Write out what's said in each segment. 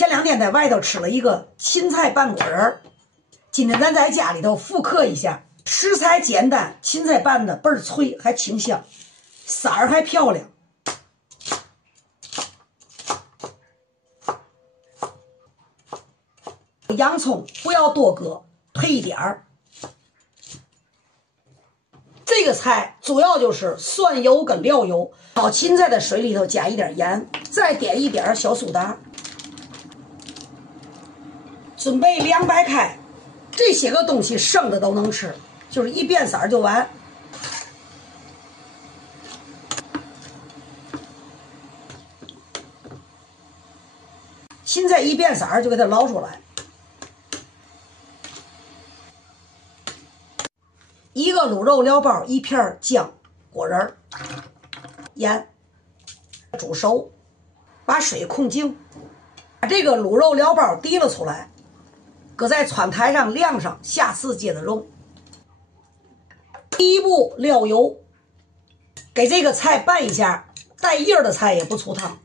前2天在外头吃了一个芹菜拌果仁儿，今天咱在家里头复刻一下，食材简单，芹菜拌的倍儿脆还清香，色儿还漂亮。洋葱不要多搁，配一点儿。这个菜主要就是蒜油跟料油，炒芹菜的水里头加一点盐，再点一点小苏打。准备凉白开，这些个东西生的都能吃，就是一变色就完。芹菜一变色就给它捞出来。一个卤肉料包，1片姜、果仁、盐，煮熟，把水控净，把这个卤肉料包提了出来，搁在川台上晾上，下次接着用。第一步，料油，给这个菜拌一下，带叶的菜也不出汤。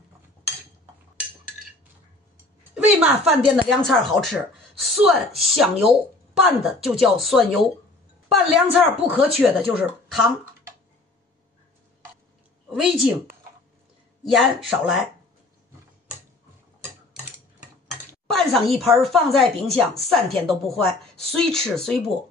为嘛饭店的凉菜好吃？蒜香油拌的就叫蒜油。拌凉菜不可缺的就是糖、味精、盐少来。拌上一盆放在冰箱3天都不坏，随吃随播。